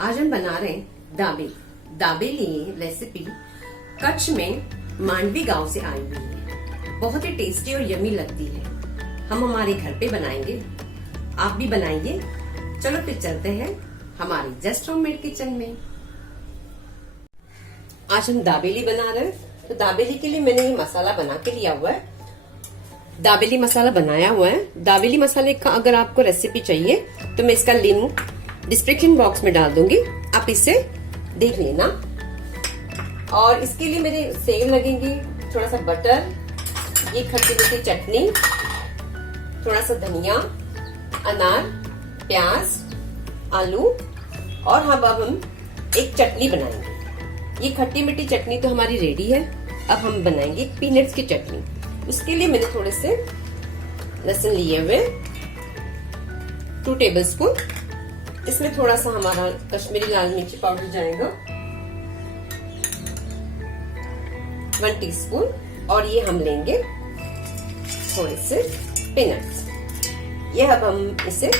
आज हम बना रहे हैं दाबेली। दाबेली रेसिपी कच्छ में मांडवी गांव से आई हुई है। बहुत ही टेस्टी और यमी लगती है। हम हमारे घर पे बनाएंगे, आप भी बनाइए। चलो फिर चलते हैं हमारी जस्ट होममेड किचन में। आज हम दाबेली बना रहे हैं। तो दाबेली के लिए मैंने ये मसाला बना के लिया हुआ है। दाबेली मसाला बनाया हुआ है। दाबेली मसाले का अगर आपको रेसिपी चाहिए तो मैं इसका लिंक डिस्क्रिप्शन बॉक्स में डाल दूंगी, आप इसे देख लेना। और इसके लिए मेरे सेव लगेंगे, थोड़ा सा बटर, ये खट्टी मीठी चटनी, थोड़ा सा धनिया, अनार, प्याज, आलू और अब हम एक चटनी बनाएंगे। ये खट्टी मीठी चटनी तो हमारी रेडी है। अब हम बनाएंगे पीनट्स की चटनी। उसके लिए मैंने थोड़े से लहसुन लिए हुए 2 टेबलस्पून। इसमें थोड़ा सा हमारा कश्मीरी लाल मिर्ची पाउडर जाएगा 1 टीस्पून। और ये हम लेंगे थोड़े से पीनट्स। ये अब हम इसे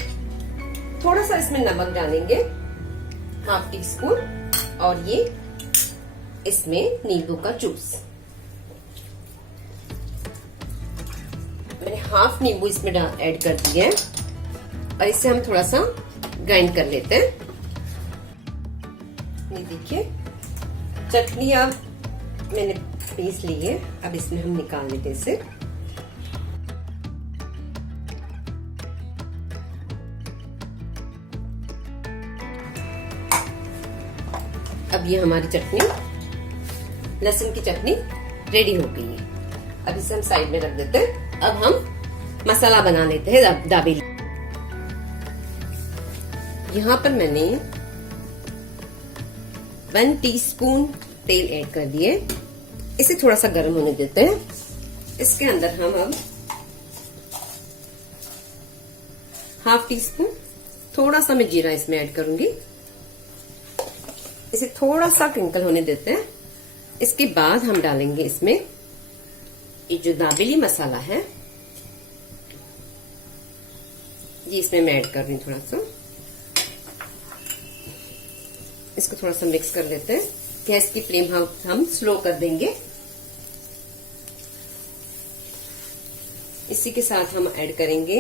थोड़ा सा इसमें नमक डालेंगे 1/2 टीस्पून। और ये इसमें नींबू का जूस, मैंने 1/2 नींबू इसमें ऐड कर दिया है। और इसे हम थोड़ा सा ग्राइंड कर लेते हैं। ये देखिए चटनी अब मैंने पीस ली है। अब इसमें हम निकाल लेते हैं इसे। अब ये हमारी चटनी, लहसुन की चटनी रेडी हो गई है। अब इसे हम साइड में रख देते हैं। अब हम मसाला बना लेते हैं दाबेली। यहाँ पर मैंने 1 टीस्पून तेल ऐड कर दिए। इसे थोड़ा सा गर्म होने देते हैं। इसके अंदर हम अब 1/2 टीस्पून थोड़ा सा मैं जीरा इसमें ऐड करूंगी। इसे थोड़ा सा क्रिंकल होने देते हैं। इसके बाद हम डालेंगे इसमें ये जो दाबेली मसाला है, ये इसमें मैं ऐड कर रही हूँ थोड़ा सा। इसको थोड़ा सा मिक्स कर लेते हैं। गैस की फ्लेम हम स्लो कर देंगे। इसी के साथ हम ऐड करेंगे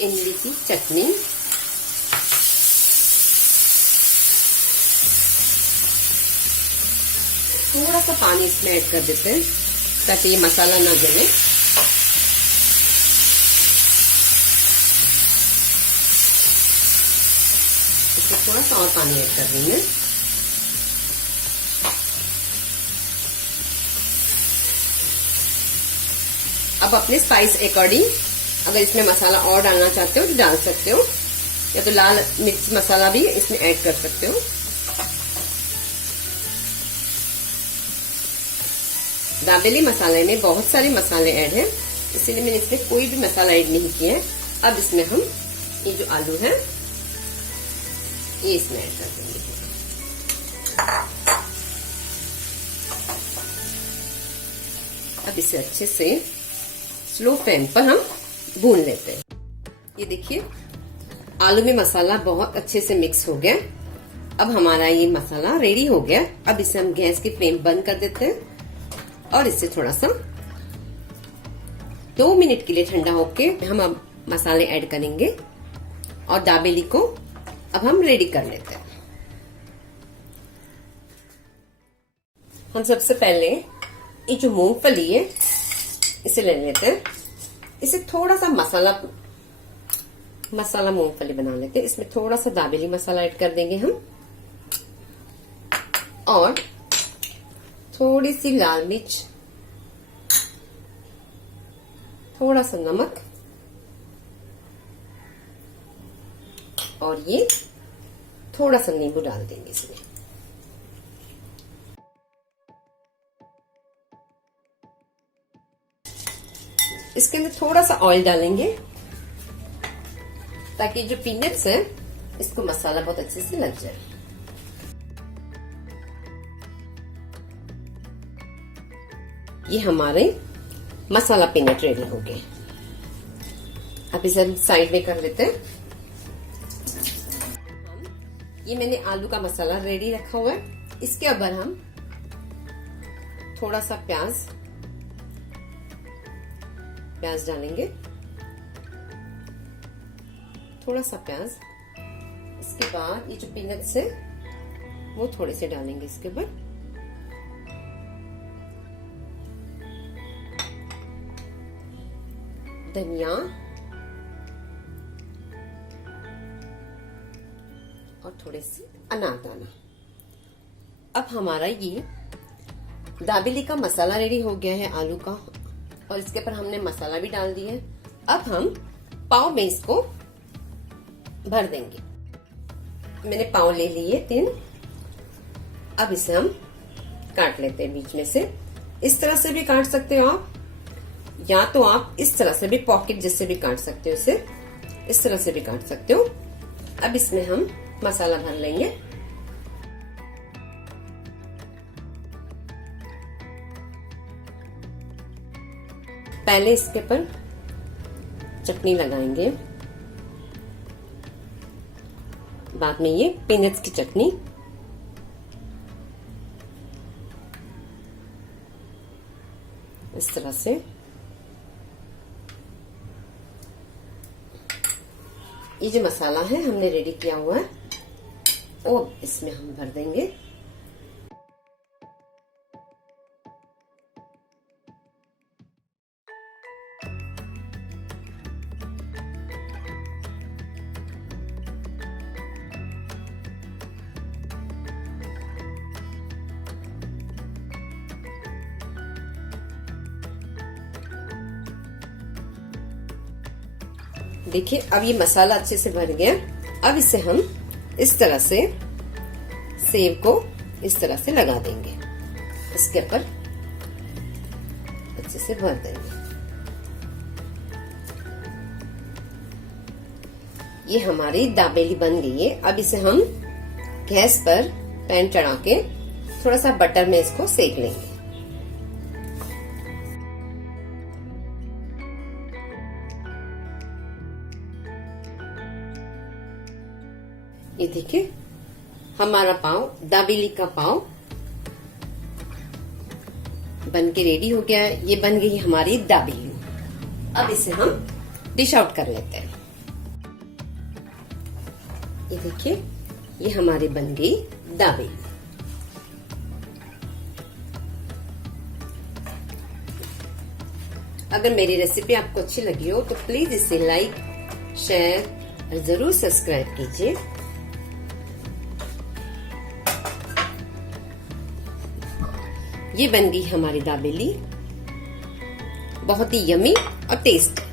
इमली की चटनी, थोड़ा सा पानी इसमें ऐड कर देते हैं ताकि ये मसाला ना जले। इसमें थोड़ा सा और पानी ऐड कर रही हूँ। अब अपने स्पाइस अकॉर्डिंग अगर इसमें मसाला और डालना चाहते हो तो डाल सकते हो, या तो लाल मिर्च मसाला भी इसमें ऐड कर सकते हो। दाबेली मसाले में बहुत सारे मसाले ऐड हैं, इसलिए मैंने इसमें कोई भी मसाला ऐड नहीं किया है। अब इसमें हम ये जो आलू है ये इसमें ऐड कर देंगे। अब इसे अच्छे से स्लो फ्लेम पर हम भून लेते हैं। ये देखिए आलू में मसाला बहुत अच्छे से मिक्स हो गया। अब हमारा ये मसाला रेडी हो गया। अब इसे हम गैस की फ्लेम बंद कर देते हैं और इससे थोड़ा सा 2 मिनट के लिए ठंडा होके हम अब मसाले ऐड करेंगे और दाबेली को अब हम रेडी कर लेते हैं। हम सबसे पहले ये जो मूंगफली है इसे ले लेते हैं। इसे थोड़ा सा मसाला मूंगफली बना लेते हैं। इसमें थोड़ा सा दाबेली मसाला ऐड कर देंगे हम, और थोड़ी सी लाल मिर्च, थोड़ा सा नमक, और ये थोड़ा सा नींबू डाल देंगे इसमें। इसके अंदर थोड़ा सा ऑयल डालेंगे ताकि जो पीनट्स है इसको मसाला बहुत अच्छे से लग जाए। ये हमारे मसाला पीनट रेडी हो गए। अब इसे हम साइड में कर लेते हैं। ये मैंने आलू का मसाला रेडी रखा हुआ है। इसके ऊपर हम थोड़ा सा प्याज डालेंगे, थोड़ा सा प्याज। इसके बाद ये जो पीनट्स है वो थोड़े से डालेंगे इसके ऊपर। धनिया और थोड़े से अनारदाना। अब हमारा ये दाबेली का मसाला रेडी हो गया है आलू का, और इसके ऊपर हमने मसाला भी डाल दिया है। अब हम पाव में इसको भर देंगे। मैंने पाव ले लिए 3। अब इसे हम काट लेते हैं बीच में से। इस तरह से भी काट सकते हो आप, या तो आप इस तरह से भी पॉकेट जैसे भी काट सकते हो, इसे इस तरह से भी काट सकते हो। अब इसमें हम मसाला भर लेंगे। पहले इसके पर चटनी लगाएंगे, बाद में ये पीनट्स की चटनी। इस तरह से ये जो मसाला है हमने रेडी किया हुआ है वो इसमें हम भर देंगे। देखिए अब ये मसाला अच्छे से भर गया। अब इसे हम इस तरह से सेव को इस तरह से लगा देंगे, इसके ऊपर अच्छे से भर देंगे। ये हमारी दाबेली बन गई है। अब इसे हम गैस पर पैन चढ़ा के थोड़ा सा बटर में इसको सेक लेंगे। ये देखिए हमारा पाव, दाबेली का पाव बन के रेडी हो गया है। ये बन गई हमारी दाबेली। अब इसे हम डिश आउट कर लेते हैं। ये देखिए ये हमारी बन गई दाबेली। अगर मेरी रेसिपी आपको अच्छी लगी हो तो प्लीज इसे लाइक, शेयर और जरूर सब्सक्राइब कीजिए। ये बन गई हमारी दाबेली, बहुत ही यमी और टेस्टी।